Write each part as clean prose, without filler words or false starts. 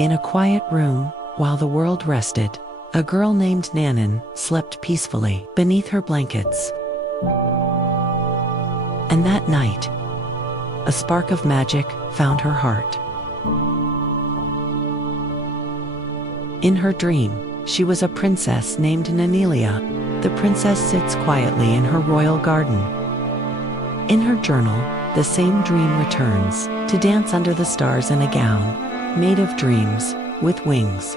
In a quiet room, while the world rested, a girl named Nonenone slept peacefully beneath her blankets. And that night, a spark of magic found her heart. In her dream, she was a princess named Nonelia. The princess sits quietly in her royal garden. In her journal, the same dream returns, to dance under the stars in a gown, made of dreams, with wings.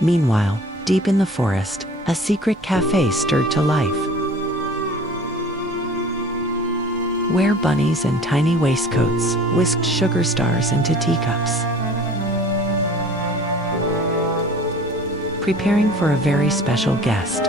Meanwhile, deep in the forest, a secret café stirred to life, where bunnies in tiny waistcoats whisked sugar stars into teacups, preparing for a very special guest.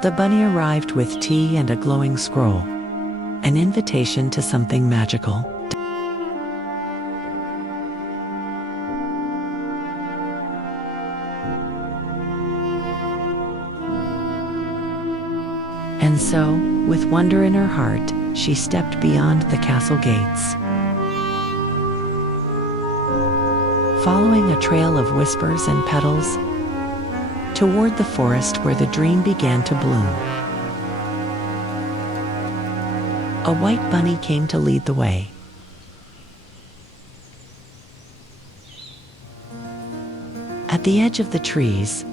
The bunny arrived with tea and a glowing scroll, an invitation to something magical. And so, with wonder in her heart, she stepped beyond the castle gates, following a trail of whispers and petals, toward the forest where the dream began to bloom. A white bunny came to lead the way. At the edge of the trees,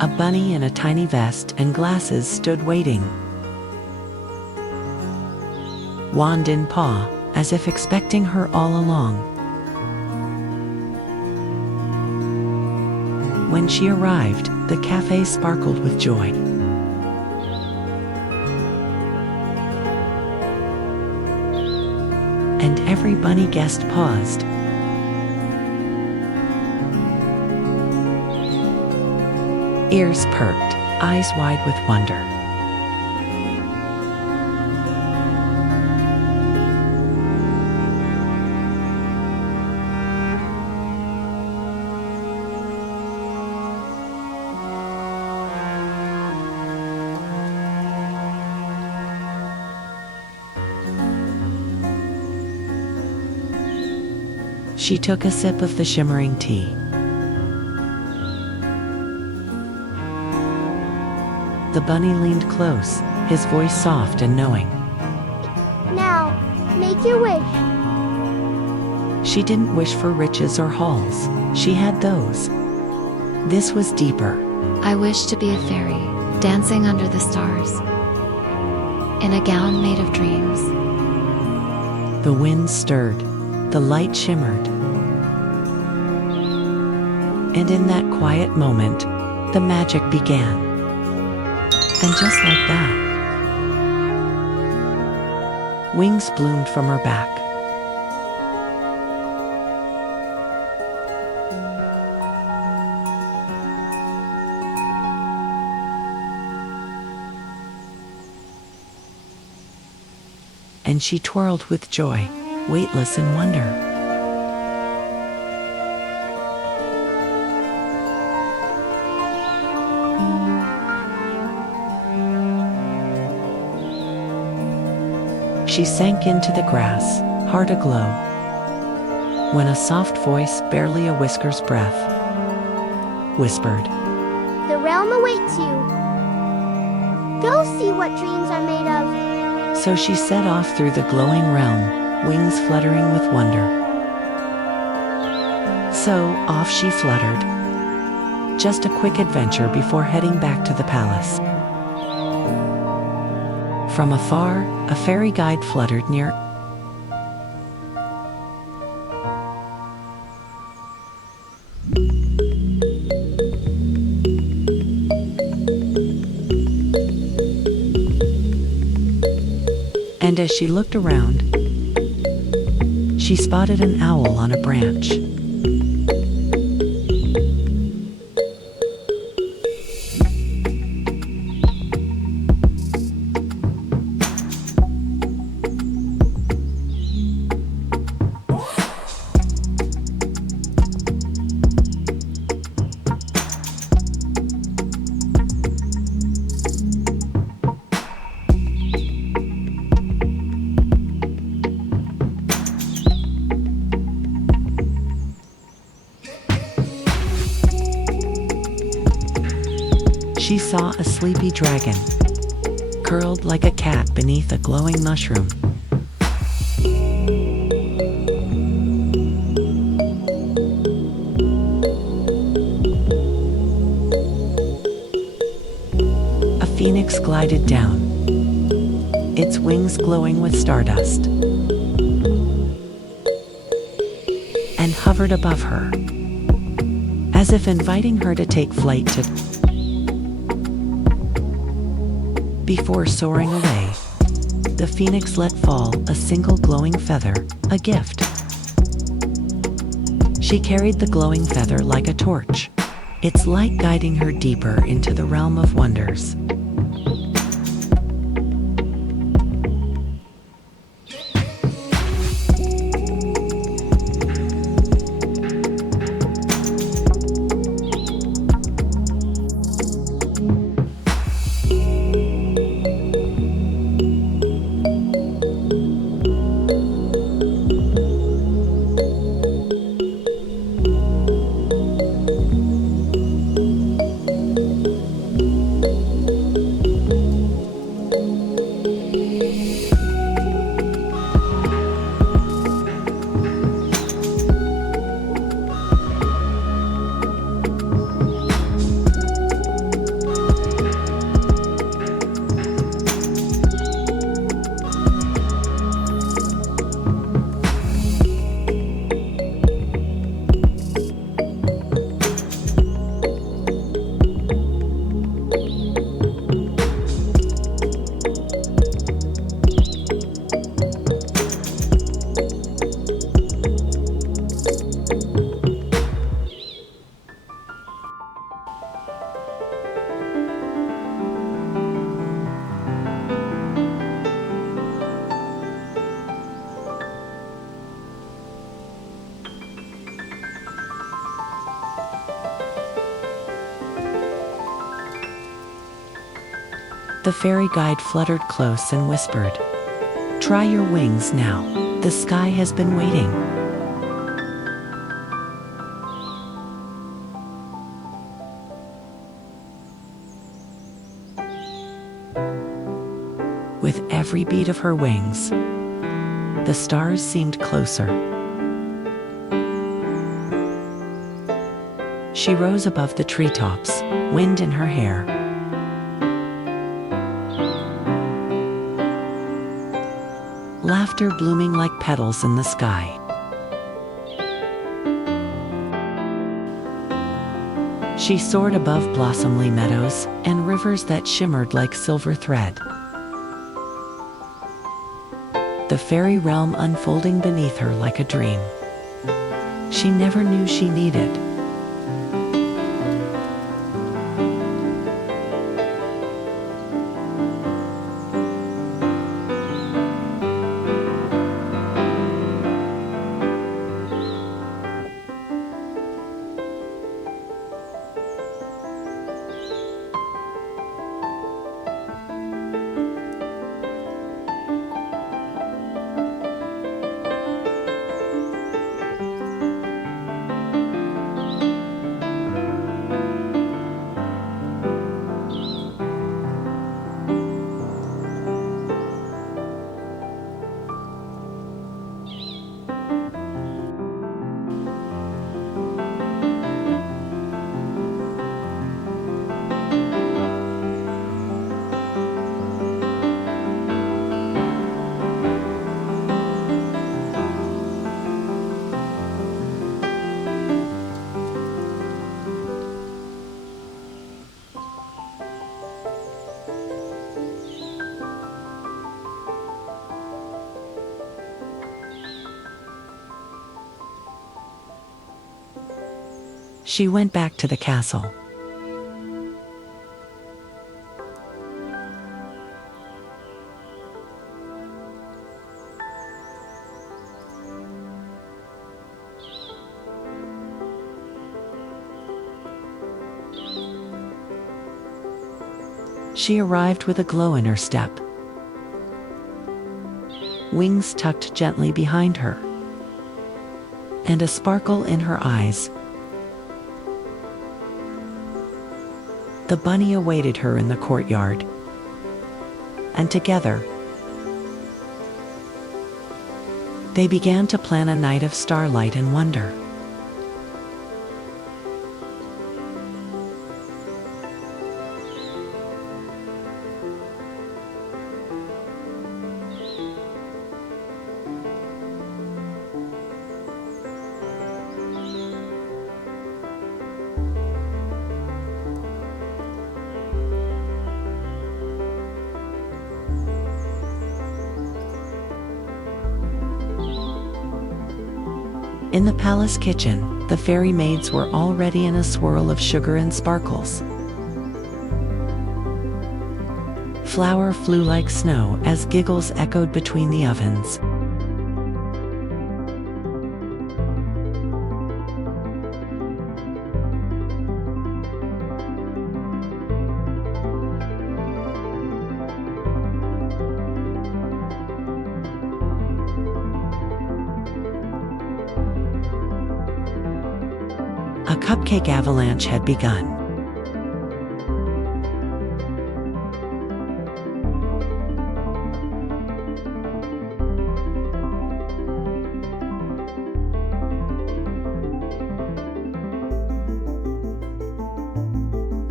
a bunny in a tiny vest and glasses stood waiting, wand in paw, as if expecting her all along. When she arrived, the café sparkled with joy. And every bunny guest paused, ears perked, eyes wide with wonder. She took a sip of the shimmering tea. The bunny leaned close, his voice soft and knowing. Now, make your wish. She didn't wish for riches or halls. She had those. This was deeper. I wish to be a fairy, dancing under the stars, in a gown made of dreams. The wind stirred, the light shimmered. And in that quiet moment, the magic began. And just like that, wings bloomed from her back. And she twirled with joy, weightless in wonder. She sank into the grass, heart aglow, when a soft voice, barely a whisker's breath, whispered, The realm awaits you. Go see what dreams are made of. So she set off through the glowing realm, wings fluttering with wonder. So off she fluttered, just a quick adventure before heading back to the palace. From afar, a fairy guide fluttered near. And as she looked around, she spotted an owl on a branch. She saw a sleepy dragon, curled like a cat beneath a glowing mushroom. A phoenix glided down, its wings glowing with stardust, and hovered above her, as if inviting her to take flight Before soaring away, the phoenix let fall a single glowing feather, a gift. She carried the glowing feather like a torch, its light guiding her deeper into the realm of wonders. The fairy guide fluttered close and whispered, "Try your wings now. The sky has been waiting." With every beat of her wings, the stars seemed closer. She rose above the treetops, wind in her hair. Laughter blooming like petals in the sky. She soared above blossomly meadows and rivers that shimmered like silver thread. The fairy realm unfolding beneath her like a dream she never knew she needed. She went back to the castle. She arrived with a glow in her step, wings tucked gently behind her, and a sparkle in her eyes. The bunny awaited her in the courtyard, and together, they began to plan a night of starlight and wonder. In the palace kitchen, the fairy maids were already in a swirl of sugar and sparkles. Flour flew like snow as giggles echoed between the ovens. A cupcake avalanche had begun.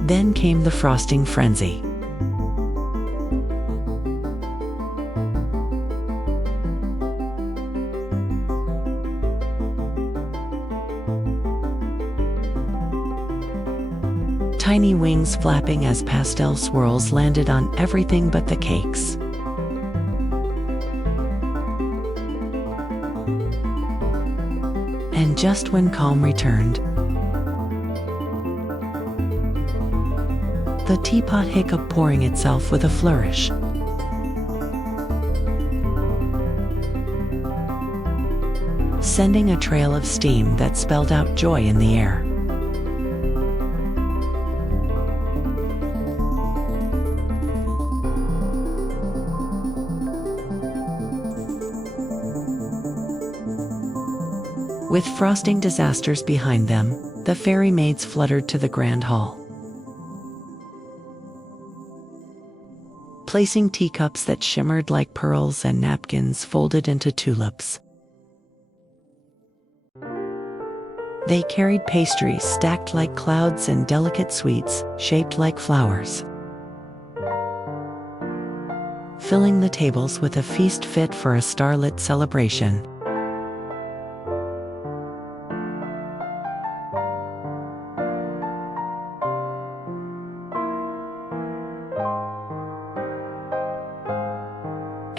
Then came the frosting frenzy. Tiny wings flapping as pastel swirls landed on everything but the cakes. And just when calm returned, the teapot hiccup pouring itself with a flourish. Sending a trail of steam that spelled out joy in the air. With frosting disasters behind them, the fairy maids fluttered to the grand hall, placing teacups that shimmered like pearls and napkins folded into tulips. They carried pastries stacked like clouds and delicate sweets shaped like flowers, filling the tables with a feast fit for a starlit celebration.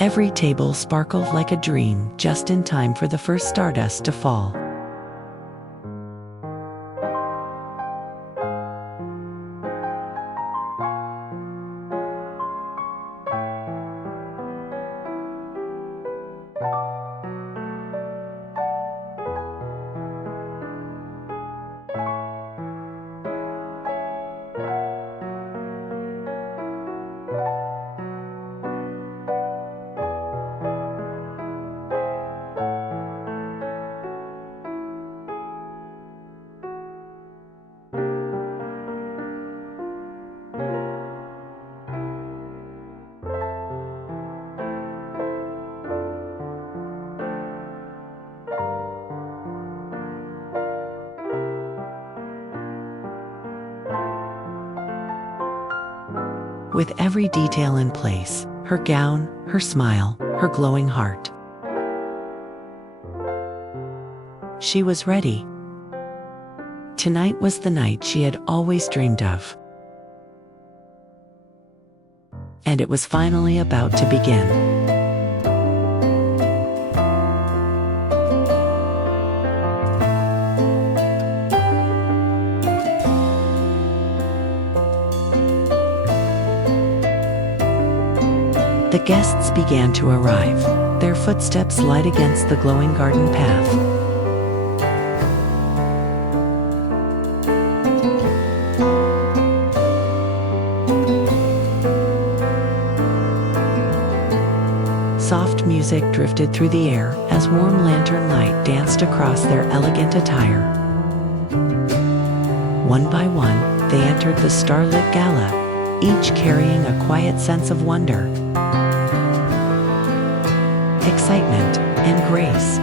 Every table sparkled like a dream, just in time for the first stardust to fall. With every detail in place, her gown, her smile, her glowing heart. She was ready. Tonight was the night she had always dreamed of. And it was finally about to begin. The guests began to arrive, their footsteps light against the glowing garden path. Soft music drifted through the air as warm lantern light danced across their elegant attire. One by one, they entered the starlit gala, each carrying a quiet sense of wonder, excitement, and grace.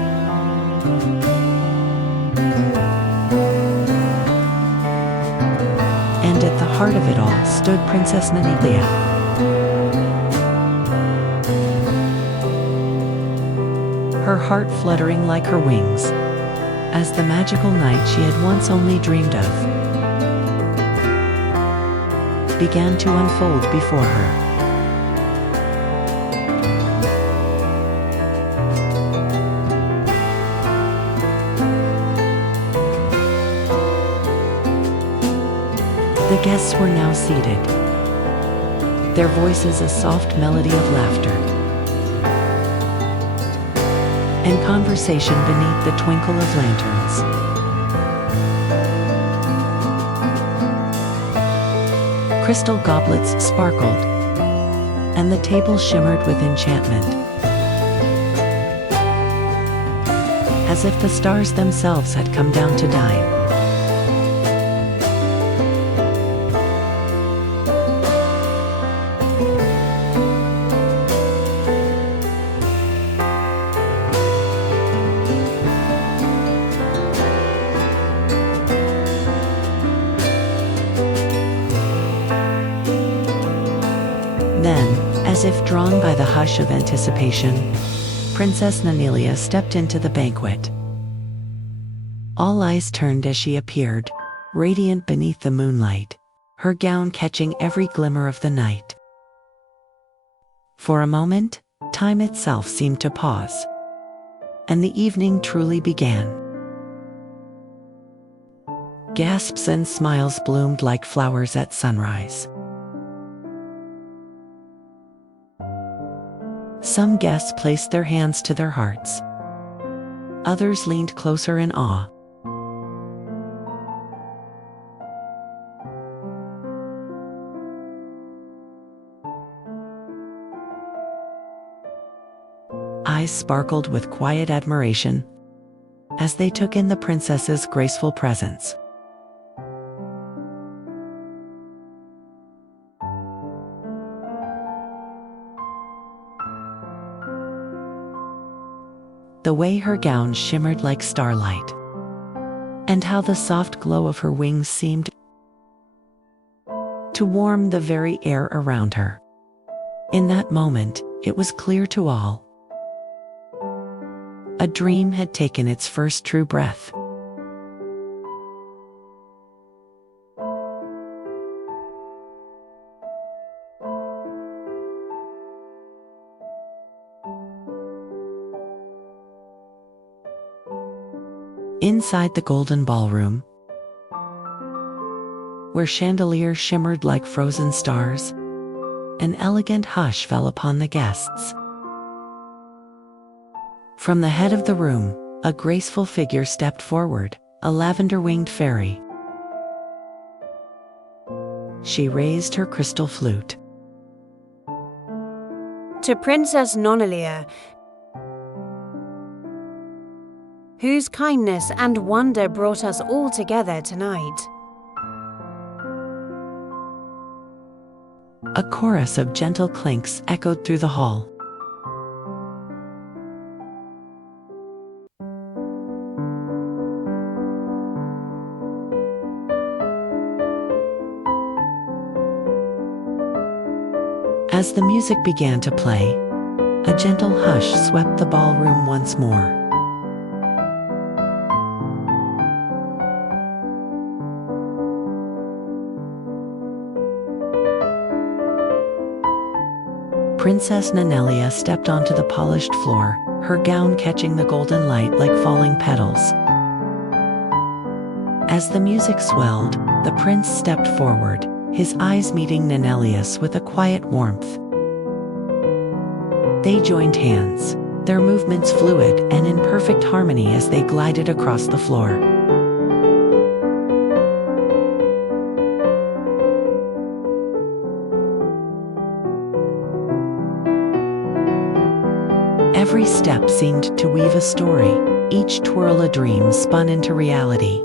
And at the heart of it all stood Princess Nonelia. Her heart fluttering like her wings, as the magical night she had once only dreamed of began to unfold before her. The guests were now seated, their voices a soft melody of laughter and conversation beneath the twinkle of lanterns. Crystal goblets sparkled, and the table shimmered with enchantment, as if the stars themselves had come down to dine. Then, as if drawn by the hush of anticipation, Princess Nonelia stepped into the banquet. All eyes turned as she appeared, radiant beneath the moonlight, her gown catching every glimmer of the night. For a moment, time itself seemed to pause, and the evening truly began. Gasps and smiles bloomed like flowers at sunrise. Some guests placed their hands to their hearts. Others leaned closer in awe. Eyes sparkled with quiet admiration as they took in the princess's graceful presence. The way her gown shimmered like starlight, and how the soft glow of her wings seemed to warm the very air around her. In that moment, it was clear to all. A dream had taken its first true breath. Inside the golden ballroom, where chandeliers shimmered like frozen stars, an elegant hush fell upon the guests. From the head of the room, a graceful figure stepped forward, a lavender-winged fairy. She raised her crystal flute. To Princess Nonelia, whose kindness and wonder brought us all together tonight. A chorus of gentle clinks echoed through the hall. As the music began to play, a gentle hush swept the ballroom once more. Princess Nonelia stepped onto the polished floor, her gown catching the golden light like falling petals. As the music swelled, the prince stepped forward, his eyes meeting Nonelia's with a quiet warmth. They joined hands, their movements fluid and in perfect harmony as they glided across the floor. Every step seemed to weave a story, each twirl a dream spun into reality.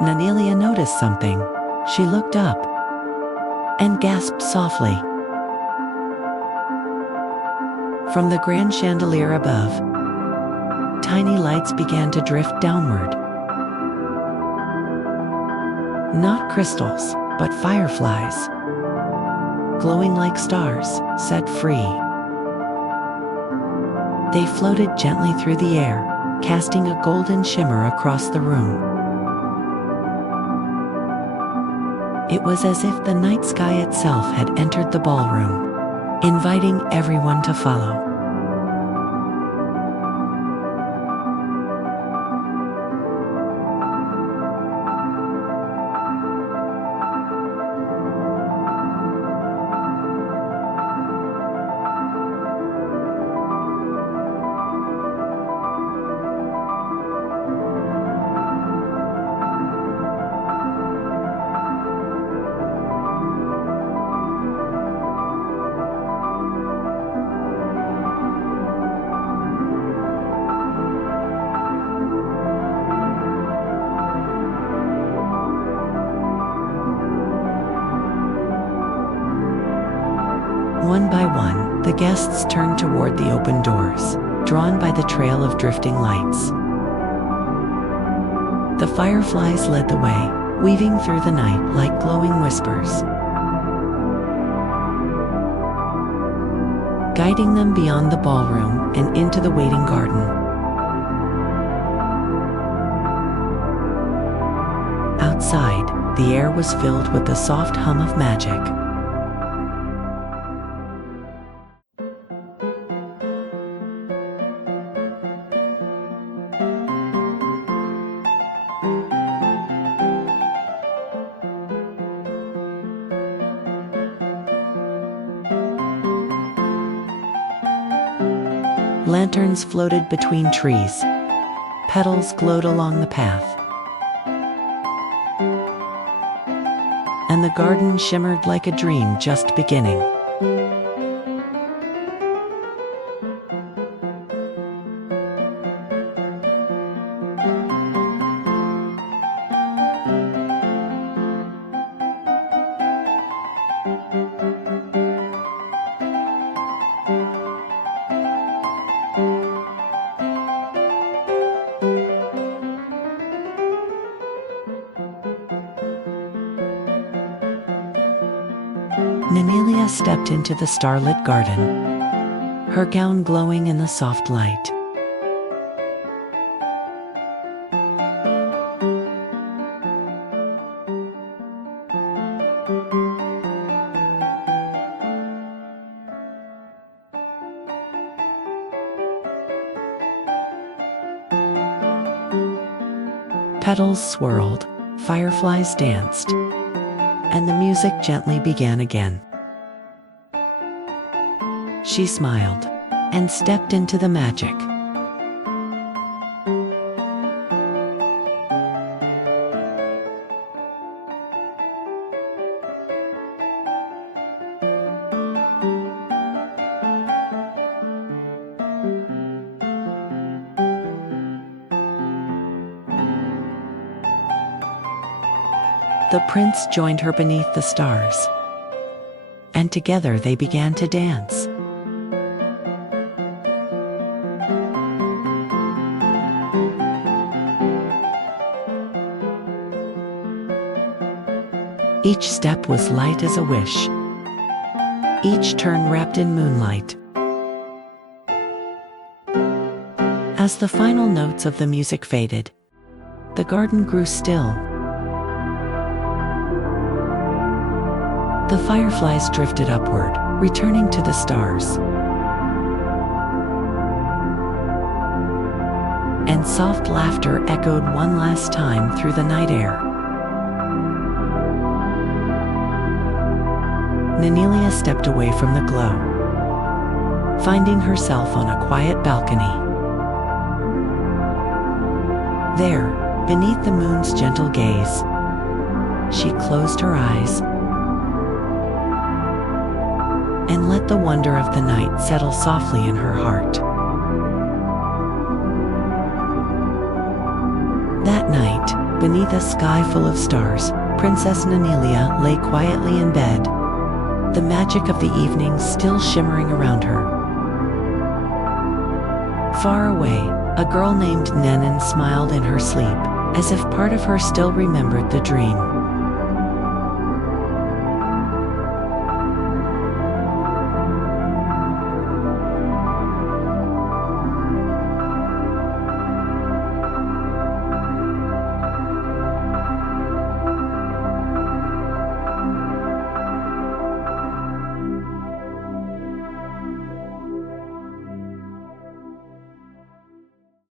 Nonelia noticed something. She looked up and gasped softly. From the grand chandelier above, tiny lights began to drift downward. Not crystals, but fireflies, glowing like stars, set free. They floated gently through the air, casting a golden shimmer across the room. It was as if the night sky itself had entered the ballroom, inviting everyone to follow. One by one, the guests turned toward the open doors, drawn by the trail of drifting lights. The fireflies led the way, weaving through the night like glowing whispers, guiding them beyond the ballroom and into the waiting garden. Outside, the air was filled with the soft hum of magic. Lanterns floated between trees. Petals glowed along the path. And the garden shimmered like a dream just beginning. Nonelia stepped into the starlit garden, her gown glowing in the soft light. Petals swirled, fireflies danced, and the music gently began again. She smiled, and stepped into the magic. The prince joined her beneath the stars, and together they began to dance. Each step was light as a wish, each turn wrapped in moonlight. As the final notes of the music faded, the garden grew still. The fireflies drifted upward, returning to the stars. And soft laughter echoed one last time through the night air. Nonelia stepped away from the glow, finding herself on a quiet balcony. There, beneath the moon's gentle gaze, she closed her eyes and let the wonder of the night settle softly in her heart. That night, beneath a sky full of stars, Princess Nonelia lay quietly in bed, the magic of the evening still shimmering around her. Far away, a girl named Nonenone smiled in her sleep, as if part of her still remembered the dream.